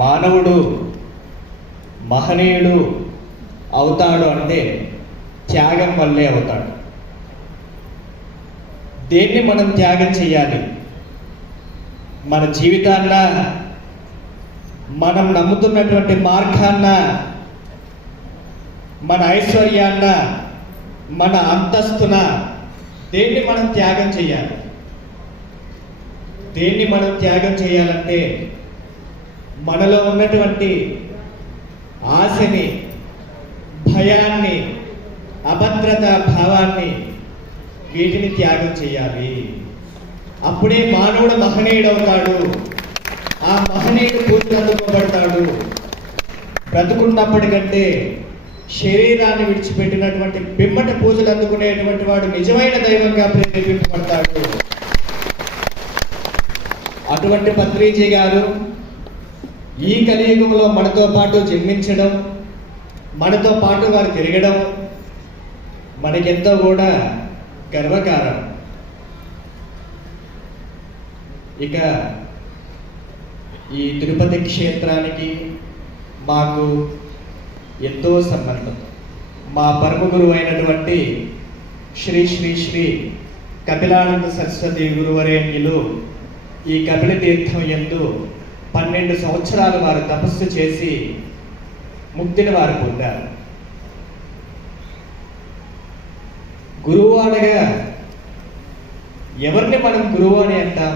మానవుడు మహనీయుడు అవుతాడు అంటే త్యాగం వల్లే అవుతాడు. దేన్ని మనం త్యాగం చేయాలి? మన జీవితాన్న, మనం నమ్ముతున్నటువంటి మార్గాన్న, మన ఐశ్వర్యాన్న, మన అంతస్తున దేన్ని మనం త్యాగం చేయాలి? దేన్ని మనం త్యాగం చేయాలంటే మనలో ఉన్నటువంటి ఆశని, భయాన్ని, అభద్రతా భావాన్ని, వీటిని త్యాగం చేయాలి. అప్పుడే మానవుడు మహనీయుడవుతాడు. ఆ మహనీయుడు పూజలు అందుకోబడతాడు. బ్రతుకున్నప్పటికంటే శరీరాన్ని విడిచిపెట్టినటువంటి పిమ్మట పూజలు అందుకునేటువంటి వాడు నిజమైన దైవంగా ప్రేరేపింపబడతాడు. అటువంటి పత్రిజీ గారు ఈ కలియుగంలో మనతో పాటు జన్మించడం, మనతో పాటు వారు తిరగడం మనకెంతో కూడా గర్వకారణం. ఇక ఈ తిరుపతి క్షేత్రానికి మాకు ఎంతో సంబంధం. మా పరమ గురువు అయినటువంటి శ్రీ శ్రీ శ్రీ కపిలానంద సరస్వతి గురువరేణ్యులు ఈ కపిల తీర్థం యందు 12 సంవత్సరాలు వారు తపస్సు చేసి ముక్తిని వారు పొందారు. గురువు అనగా ఎవరిని మనం గురువు అని అంటాం?